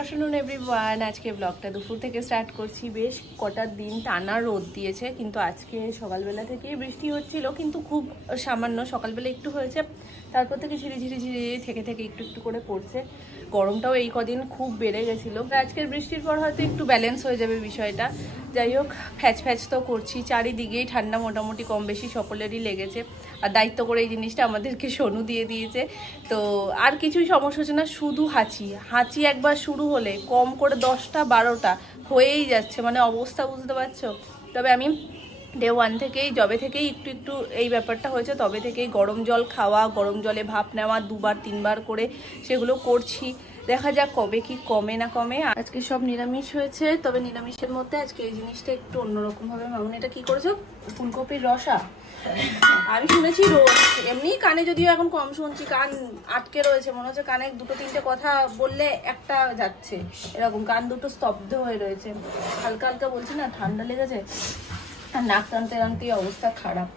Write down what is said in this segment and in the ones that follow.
Afternoon everyone आज के ब्लगटा दुपुर থেকে স্টার্ট করছি। বেশ কটা দিন টানা রোদ দিয়েছে, কিন্তু আজকে সকালবেলা থেকে বৃষ্টি হচ্ছিল, কিন্তু খুব সামান্য। সকালবেলা একটু হয়েছে, তারপর থেকে ঝিরি ঝিরি ঝিরি থেকে একটু একটু করে পড়ছে। গরমটাও এই কদিন খুব বেড়ে গেছিলো। আজকের বৃষ্টির পর হয়তো একটু ব্যালেন্স হয়ে যাবে বিষয়টা। যাই হোক, ফ্যাচ ফ্যাচ তো করছি, চারিদিকেই ঠান্ডা মোটামুটি কম বেশি সকলেরই লেগেছে। আর দায়িত্ব করে এই জিনিসটা আমাদেরকে সোনু দিয়ে দিয়েছে। তো আর কিছুই সমস্যা হচ্ছে না, শুধু হাঁচি একবার শুরু হলে কম করে 10টা 12টা হয়েই যাচ্ছে, মানে অবস্থা বুঝতে পারছো। তবে আমি ডে 1 থেকেই, যবে থেকেই একটু একটু এই ব্যাপারটা হয়েছে তবে থেকেই গরম জল খাওয়া, গরম জলে ভাপ নেওয়া 2বার 3বার করে সেগুলো করছি। দেখা যাক কবে কি কমে না কমে। আজকে সব নিরামিষ হয়েছে, তবে নিরামিষের মধ্যে আজকে এই জিনিসটা একটু অন্যরকম ভাবে। মামুন এটা কি করেছো? ফুলকপির রসা। আমি শুনেছি রোজ, এমনি কানে যদিও এখন কম শুনছি, কান আটকে রয়েছে, মনে হচ্ছে কানে 2-3টে কথা বললে একটা যাচ্ছে, এরকম কান দুটো স্তব্ধ হয়ে রয়েছে। হালকা হালকা বলছি না, ঠান্ডা লেগেছে, আর নাক টানতে টানতে অবস্থা খারাপ।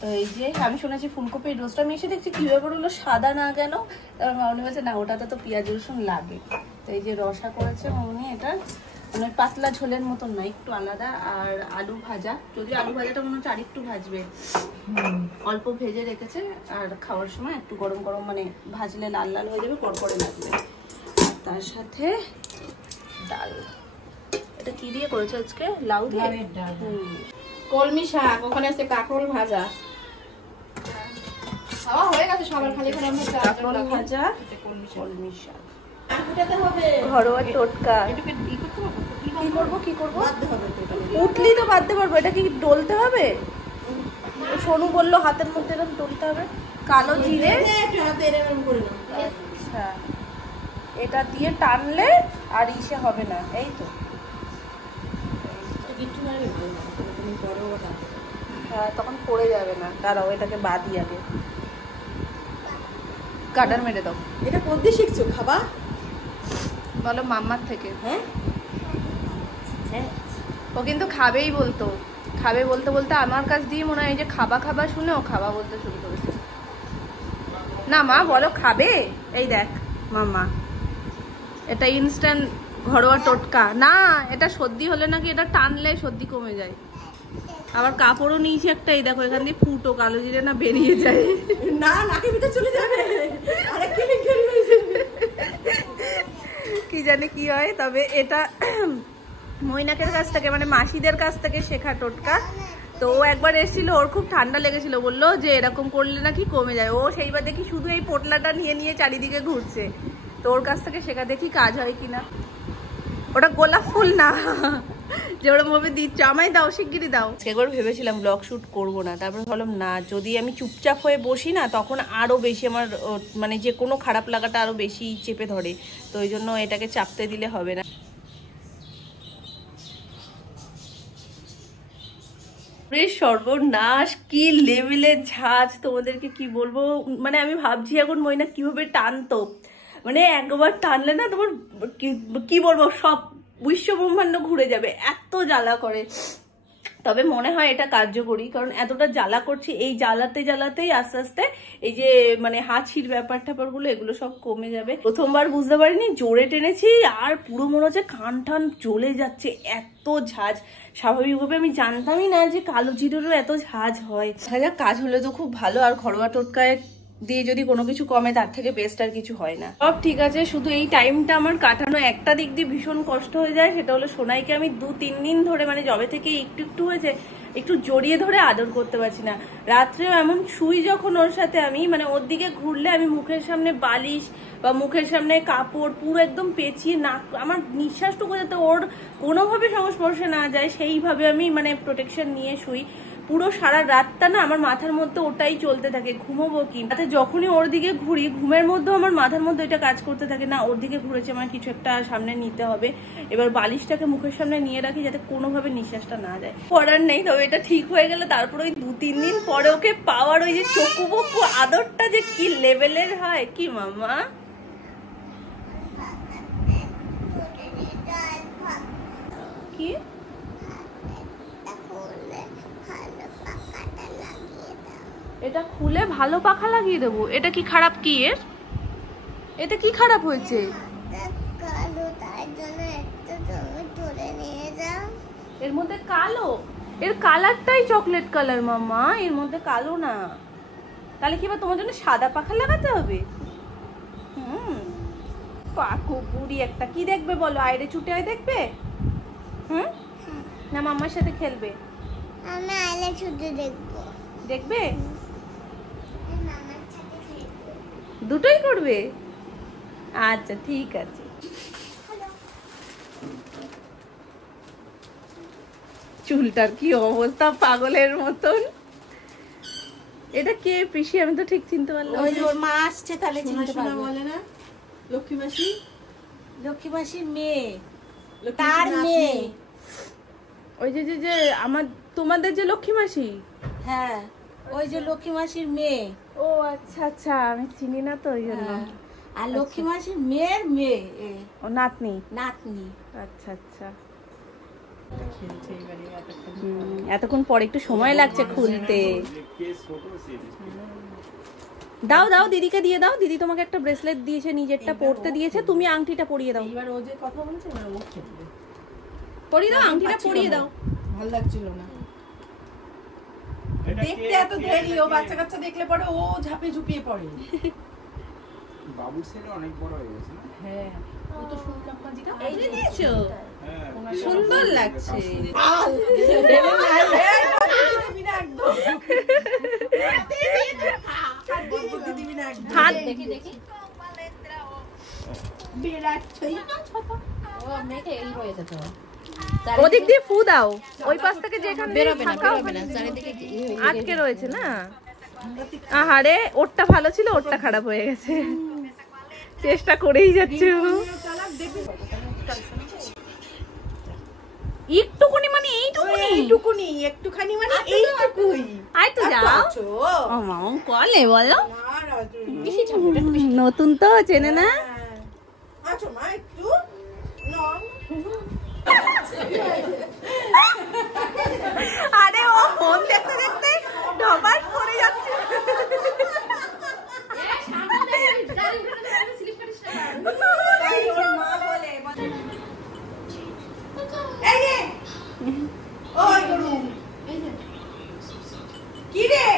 তো এই যে আমি শুনেছি ফুলকপির রোস্টটা, আমি এসে দেখছি কি ব্যাপার হলো, সাদা না কেন? তারপর মামনি বলছে না, ওটাতে তো পেঁয়াজ রসুন লাগে। তো এই যে রসা করেছে মামনি, এটা মানে পাতলা ঝোলের মতন না, একটু আলাদা। আর আলু ভাজা, যদিও আলু ভাজাটা মনে হচ্ছে আরেকটু ভাজবে, অল্প ভেজে রেখেছে। আর খাওয়ার সময় একটু গরম গরম মানে ভাজলে লাল লাল হয়ে যাবে, কড়কড়ে লাগবে। আর তার সাথে ডাল। এটা কি দিয়ে করেছে আজকে? লাউ দিয়ে ডাল। কলমি শাক, ওখানে আছে কাঁকরোল ভাজা। খাওয়া হয়ে গেছে সবার, খালি খালি আমরা কাঁকরোল ভাজা, কলমি শাক, ফুটাতে হবে ঘরোয়া টোটকা। কি করবো কি করবো? উঠলি তো বাঁধতে পারবো, এটা কি ডলতে হবে? সোনু বললো হাতের মধ্যে এরকম ডলতে হবে। কালো জিরে, আচ্ছা, এটা দিয়ে টানলে আর ইসে হবে না, এই তো। হ্যাঁ, তখন পড়ে যাবে না। দাঁড়াও, এটাকে বাদি আগে, কাটার মেরে দাও। এটা কোথায় শিখছো খাবা? বলো মাম্মার থেকে। হ্যাঁ, ও কিন্তু খাবেই বলতো, খাবে বলতে বলতে আমার কাছ দিয়ে মনে হয় যে খাবা খাবা শুনে ও খাবা বলতে শুরু করেছে। না মা বলো খাবে। এই দেখ মাম্মা, এটা ইনস্ট্যান্ট ঘরোয়া টোটকা। না, এটা সর্দি হলে নাকি এটা টানলে সর্দি কমে যায়। আবার কাপড়ও নিয়েছি একটা, এই দেখো এখান দিয়ে ফুটো কালো জিরে না বেরিয়ে যায়। না, নাকের ভিতরে চলে যাবে, কি জানি কি হয়। তবে এটা মৈনাকের কাছ থেকে, মানে মাসিদের কাছ থেকে শেখা টোটকা। তো ও একবার এসেছিল, ওর খুব ঠান্ডা লেগেছিল, বললো যে এরকম করলে নাকি কমে যায়। ও সেইবার দেখি শুধু এই পোটলাটা নিয়ে নিয়ে চারিদিকে ঘুরছে। তো ওর কাছ থেকে শেখা, দেখি কাজ হয় কিনা। ওটা গোলাপ ফুল না যে ওরকম ভাবে দিচ্ছ, আমায় দাও, শিগগিরই দাও। একবার ভেবেছিলাম ব্লগ শুট করবো না, তারপর ভাবলাম না, যদি আমি চুপচাপ হয়ে বসি না, তখন আরো বেশি আমার মানে যে কোনো খারাপ লাগাটা আরো বেশি চেপে ধরে। তো ওই জন্য এটাকে চাপতে দিলে হবে না। সর্বনাশ, কি লেভেলের ঝাঁজ, তোমাদেরকে কি বলবো। মানে আমি ভাবছি এখন মইনা কিভাবে টানতো, মানে একবার টানলে না তোমার কি বলবো, সব বিশ্ব ব্রহ্মাণ্ড ঘুরে যাবে, এত জ্বালা করে। তবে মনে হয় এটা কার্যকরী, কারণ এতটা জ্বালা করছি, এই জ্বালাতেই আস্তে আস্তে এই যে মানে হাঁচির ব্যাপারগুলো এগুলো সব কমে যাবে। প্রথমবার বুঝতে পারিনি, জোরে টেনেছি আর পুরো মনে হচ্ছে কান টান জ্বলে যাচ্ছে, এত ঝাঁজ। স্বাভাবিকভাবে আমি জানতামই না যে কালো জিরেরও এত ঝাঁজ হয়। দেখা যাক, কাজ হলে তো খুব ভালো। আর ঘরোয়া টোটকায় দিয়ে যদি কোনো কিছু কমে, তার থেকে বেস্ট আর কিছু হয় না। সব ঠিক আছে, শুধু এই টাইমটা আমার কাটানো একটা দিক দিয়ে ভীষণ কষ্ট হয়ে যায়। সেটা হলো সোনাইকে আমি 2-3 দিন ধরে, মানে যবে থেকে একটু একটু হয়েছে, একটু জড়িয়ে ধরে আদর করতে পারছি না। রাত্রেও এমন শুই যখন ওর সাথে আমি, মানে ওর দিকে ঘুরলে আমি মুখের সামনে বালিশ বা মুখের সামনে কাপড় পুরো একদম পেঁচিয়ে, নাক, আমার নিঃশ্বাসটুকু যাতে ওর কোনোভাবে সংস্পর্শে না যায় সেইভাবে আমি মানে প্রোটেকশন নিয়ে শুই। পুরো সারা রাতটা না আমার মাথার মধ্যে ওটাই চলতে থাকে, ঘুমোবো কি। তাতে যখনই ওর দিকে ঘুরি, ঘুমের মধ্যেও আমার মাথার মধ্যে ওইটা কাজ করতে থাকে, না ওর দিকে ঘুরেছে, আমার কিছু একটা সামনে নিতে হবে। এবার বালিশটাকে মুখের সামনে নিয়ে রাখি যাতে কোনোভাবে নিঃশ্বাসটা না যায়। করার নেই। তবে এটা ঠিক হয়ে গেলে তারপরে ওই 2-3 দিন পরে ওকে পাওয়ার ওই যে চকু বকু আদরটা যে কি লেভেলের হয়, কি মামা। কি এটা খুলে ভালো পাখা লাগিয়ে দেবো? এটা কি খারাপ? কি এর এটা কি খারাপ হয়েছে? এর মধ্যে কালো, এর কালারটাই চকলেট কালার মামা, এর মধ্যে কালো না। তাহলে কি তোমার জন্য সাদা পাখা লাগাতে হবে? পাকু বুড়ি একটা। কি দেখবে বলো? আইরে ছুটে আয় দেখবে? না মামার সাথে খেলবে? আমি আইলে ছুটে দেখবো। দেখবে? দুটোই করবে? আচ্ছা ঠিক আছে। চুলটার কি অবস্থা, পাগলের মতন। এটা কে পিসি? আমি তো ঠিক চিনতে পারলাম। ওই যে ওর মা আসছে, তাহলে চিনতে পারবে। বলে না লক্ষ্মী মাসি, লক্ষ্মী মাসির মেয়ে, তার মেয়ে। ওই যে যে যে আমার তোমাদের যে লক্ষ্মী মাসি। হ্যাঁ, ওই যে লক্ষ্মী মাসির মেয়ে। ও আচ্ছা আচ্ছা, আমি চিনি না তো ওই জন্য। আর লক্ষ্মী মাসির মেয়ের মেয়ে, ও নাতনি। নাতনি। আচ্ছা আচ্ছা। এতক্ষণ পরে একটু সময় লাগছে খুলতে। দাও দাও, দিদিকে দিয়ে দাও। দিদি তোমাকে একটা ব্রেসলেট দিয়েছে, নিজেরটা পরতে দিয়েছে, তুমি আংটিটা পরিয়ে দাও। এবার ও যে কথা বলছে না, ও খেলবে। পরিয়ে দাও, আংটিটা পরিয়ে দাও। ভালো লাগছিল না দেখতে, এত দেরি। ও বাচ্চা কাচ্চা দেখলে পরে ও ঝাঁপে ঝুপিয়ে পড়ে। বাবুর ছেলে অনেক বড় হয়ে গেছে না? হ্যাঁ, ও তো শুনলাম পাজিটা পরিয়ে দিয়েছো, সুন্দর লাগছে। হাত দেখি দেখি। ওদিক দিয়ে ফু দাও, ওই পাশ থেকে যেখানে আটকে রয়েছে না। আহারে, ওরটা ভালো ছিল, ওরটা খারাপ হয়ে গেছে। চেষ্টা করেই যাচ্ছে একটুকুনি, মানে এইটুকুনি, একটুখানি মানে এইটুকুই। আয় তো যাও। ও মাম কলে বলো, নতুন তো চেনে না। আচ্ছা মা, একটু আরে ও ফোন দেখতে দেখতে ডবাট পড়ে যাচ্ছে। কি রে?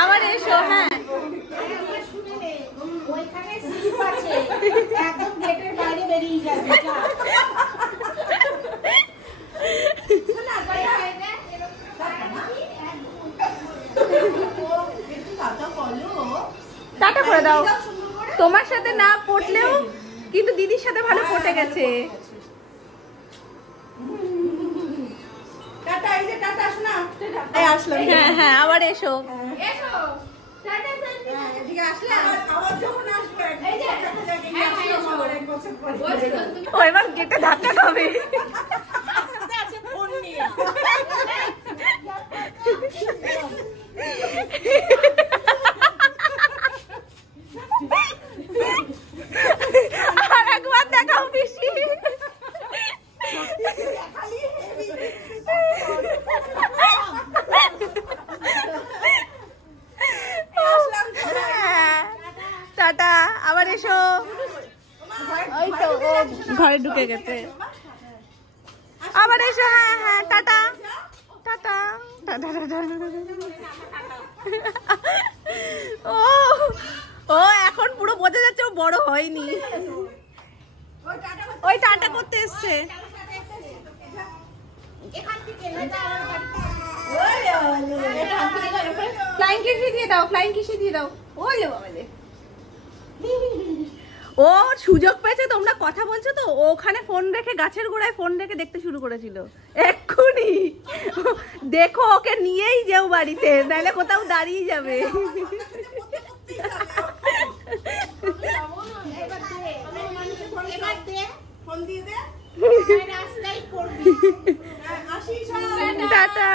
আবার এসো। হ্যাঁ, একদম গেটের বাইরে বেরিয়ে যাবে। টাটা করে দাও। তোমার সাথে না পড়লেও কিন্তু দিদির সাথে ভালো পটে গেছে। টাটা, এই যে টাটা, আসো না। এই আসলাম। হ্যাঁ হ্যাঁ, আবার এসো। এদিকে আসলে আবার যখন আসবে, আবার এক বছর পরে ও এবার গেটে ধাক্কা খাবে। আছে ফোন নিয়ে। আর একবার দেখাও পিসি। টাটা, আবার এসো। ওই তো ও ঘরে ঢুকে গেছে। আবার এসো। হ্যাঁ হ্যাঁ, টাটা টাটা টাটা টাটা। ও ও এখন পুরো বোঝা যাচ্ছে ও বড় হয়নি। ওই টাটা করতে এসছে। ফ্লাইং কিসি দিয়ে দাও, ফ্লাইং কিসি দিয়ে দাও। ওলে বাবা রে, ও সুযোগ পেয়েছে। তোমরা কথা বলছো তো, ওখানে ফোন রেখে, গাছের গোড়ায় ফোন রেখে দেখতে শুরু করেছিল। এক্ষুনি দেখো, ওকে নিয়েই যাও বাড়িতে, নাহলে কোথাও দাঁড়িয়ে যাবে। টাটা।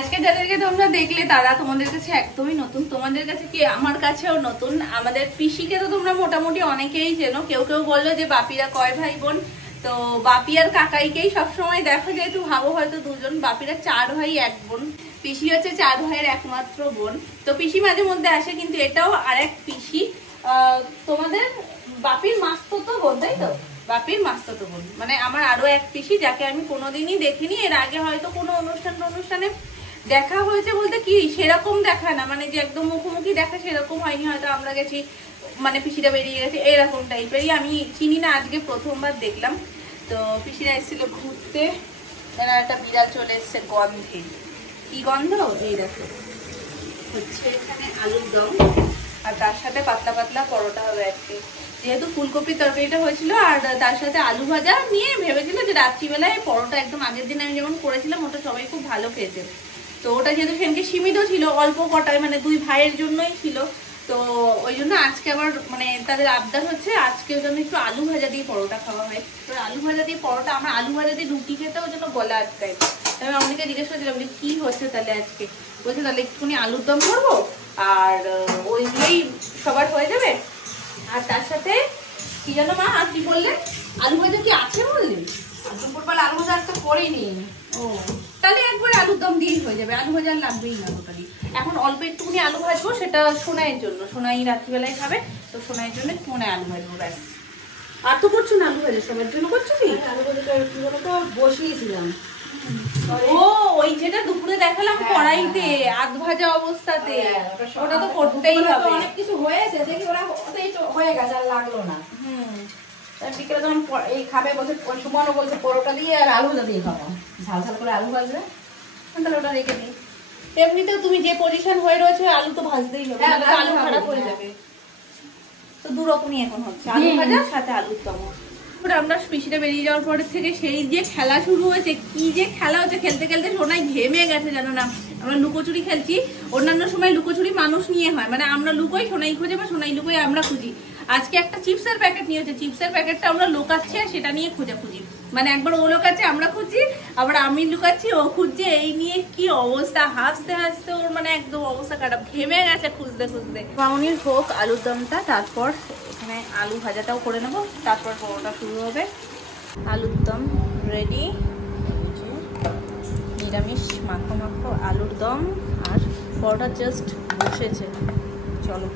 আজকে যাদেরকে তোমরা দেখলে তারা তোমাদের কাছে একদমই নতুন, তোমাদের কাছে কি আমার কাছেও নতুন। আমাদের পিসিকে তো তোমরা মোটামুটি অনেকেই চেনো, কেউ কেউ বললো যে বাপিরা কয় ভাই বোন, তো বাপি আর কাকাইকেই সবসময় দেখো, যেহেতু ভাবো হয়তো দুজন, বাপিরা 4 ভাই 1 বোন, পিসি হচ্ছে 4 ভাইয়ের একমাত্র বোন। তো পিসি মাঝে মধ্যে আসে, কিন্তু এটাও আরেক পিসি, তোমাদের বাপির মাস্তুতো বোন, তাই তো? বাপির মাস্তুতো বোন মানে আমার আরো এক পিসি, যাকে আমি কোনোদিনই দেখিনি। এর আগে হয়তো কোনো অনুষ্ঠানে দেখা হয়েছে বলতে কি সেরকম দেখা না, মানে যে একদম মুখোমুখি দেখা সেরকম হয়নি। হয়তো আমরা গেছি মানে পিসিটা বেরিয়ে গেছে এরকম টাইপেরই, আমি চিনি না, আজকে প্রথমবার দেখলাম। তো পিসিরা এসেছিল ঘুরতে, এরা একটা বিড়াল চলে এসছে গন্ধে। কি গন্ধ? এই দেখো, হচ্ছে এখানে আলুর দম আর তার সাথে পাতলা পাতলা পরোটা হবে আজকে, যেহেতু ফুলকপির তরকারিটা হয়েছিল আর তার সাথে আলু ভাজা নিয়ে ভেবেছিল যে রাত্রিবেলায় পরোটা, একদম আগের দিন আমি যেমন করেছিলাম ওটা সবাই খুব ভালো খেয়েছে। তো ওটা যেহেতু সেদিনকে সীমিত ছিল, অল্প কটায় মানে 2 ভাইয়ের জন্যই ছিল, তো ওই জন্য আজকে আবার মানে তাদের আবদার হচ্ছে আজকে ওই জন্য একটু আলু ভাজা দিয়ে পরোটা খাওয়া হয়। তো আলু ভাজা দিয়ে পরোটা, আমার আলু ভাজা দিয়ে রুটি খেতে ওই জন্য গলা আটকায়। আমি অনেকে জিজ্ঞেস করেছিলাম যে কি হচ্ছে তাহলে আজকে, বলছে তাহলে একটুখানি আলুর দম করবো আর ওই দিয়েই সবার হয়ে যাবে। আর তার সাথে কি জানো মা, আর কি বললে? আলু ভাজা কি আছে বললি? দুপুরবেলা আলু ভাজা একটা করিনি। ও, তাহলে একবার আলুর দম দিয়েই হয়ে যাবে, আলু ভাজা লাগবেই না টোটালি। এখন অল্প একটুখানি আলু ভাজবো, সেটা সোনাইয়ের জন্য, সোনাই রাত্রিবেলায় খাবে, তো সোনাইয়ের জন্য একটুখানি আলু ভাজবো ব্যাস। আর তো করছো না আলু ভাজা, সবার জন্য করছো কি? আলু ভাজাটা কি বলতো বসিয়েছিলাম, ও ওই যেটা দুপুরে দেখালাম কড়াইতে আধ ভাজা অবস্থাতে, ওটা তো করতেই হবে। অনেক কিছু হয়েছে দেখি, ওরা ওটাই তো হয়ে গেছে, আর লাগলো না। বিকেলে যখন এই খাবে বলছে, ওই সুমনও বলছে পরোটা দিয়ে আর আলু ভাজা দিয়ে খাবো, ঝাল ঝাল করে আলু ভাজবে, তাহলে ওটা রেখে দিই। এমনিতেও তুমি যে পজিশন হয়ে রয়েছে আলু তো ভাজতেই হবে, হ্যাঁ, নাহলে তো আলু খারাপ হয়ে যাবে। তো দুরকমই এখন হচ্ছে, আলু ভাজা সাথে আলুর দম। আমরা পিসিটা বেরিয়ে যাওয়ার পরের থেকে সেই যে খেলা শুরু হয়েছে, কি যে খেলা হচ্ছে, খেলতে খেলতে সোনাই ঘেমে গেছে জানো না। আমরা লুকোচুরি খেলছি, অন্যান্য সময় লুকোচুরি মানুষ নিয়ে হয়, মানে আমরা লুকোই, সোনাই খুঁজে বা সোনাই লুকোই আমরা খুঁজি। আজকে একটা চিপসের প্যাকেট নিয়েছে, চিপসের প্যাকেটটা আমরা লুকাচ্ছি আর সেটা নিয়ে খুঁজি, মানে একবার ও লুকাচ্ছে আমরা খুঁজছি, আবার আমি লুকাচ্ছি ও খুঁজছে, এই নিয়ে কি অবস্থা, হাসতে হাসতে ওর মানে একদম অবস্থা খারাপ, ঘেমে গেছে খুঁজতে খুঁজতে। বাউনির হোক আলুর দমটা, তারপর এখানে আলু ভাজাটাও করে নেবো, তারপর পরোটা শুরু হবে। আলুর দম রেডি, নিরামিষ মাখো মাখো আলুর দম, আর পরোটা জাস্ট বসেছে। চলো